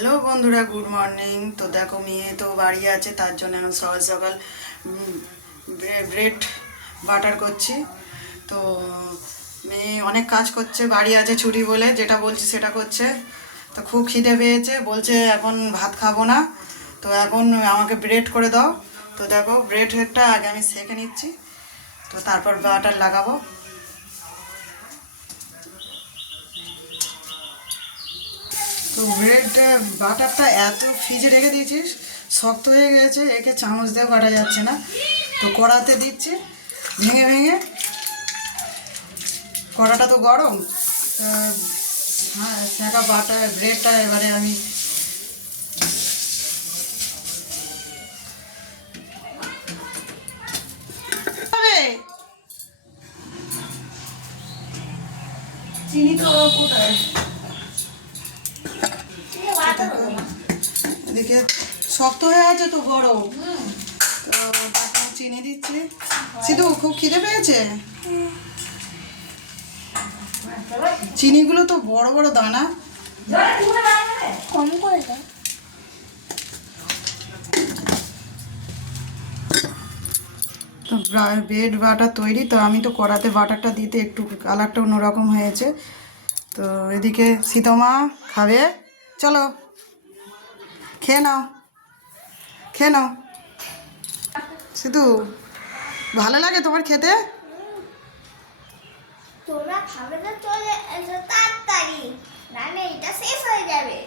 Hello বন্ধুরা, good morning. তো দেখো, মেয়ে তো বাড়ি আছে, তার জন্য এখন সকাল সকাল ব্রেড বাটার করছি। তো মেয়ে অনেক কাজ করছে, বাড়ি আছে ছুটি বলে, যেটা বলছি সেটা করছে। তো খুব খিদে পেয়েছে, বলছে এখন ভাত খাবো না, তো এখন আমাকে ব্রেড করে দাও। তো দেখো, ব্রেডটা আগে আমি সেঁকে নিচ্ছি, তো তারপর বাটার লাগাবো। তো ব্রেড বাটারটা এত ফ্রিজে রেখে দিয়েছিস, শক্ত হয়ে গেছে, একে চামচ দিয়ে কাটা যাচ্ছে না। তো কড়াতে দিচ্ছি ভেঙে ভেঙে, কড়াটা তো গরম। হ্যাঁ, সেঁকা বাটার ব্রেডটা এবারে আমি চিনি তো কোথায়, এদিকে শক্ত হয়ে আছে তো গরম। তো তারপর চিনি দিচ্ছি। সিধু খুব খিদে পেয়েছে। চিনিগুলো তো বড় বড় দানা। কম করে দাও। তো ব্রেড বাটার তৈরি। তো আমি তো কড়াতে বাটারটা দিতে একটু কালারটা অন্যরকম হয়েছে। তো এদিকে সীতমা খাবে, চলো খেয়ে নাও, খেয়ে নাও। সিধু, ভালো লাগে তোমার খেতে? তোমরা খাবে তো চলে এসো তাড়াতাড়ি, নাহলে এটা শেষ হয়ে যাবে।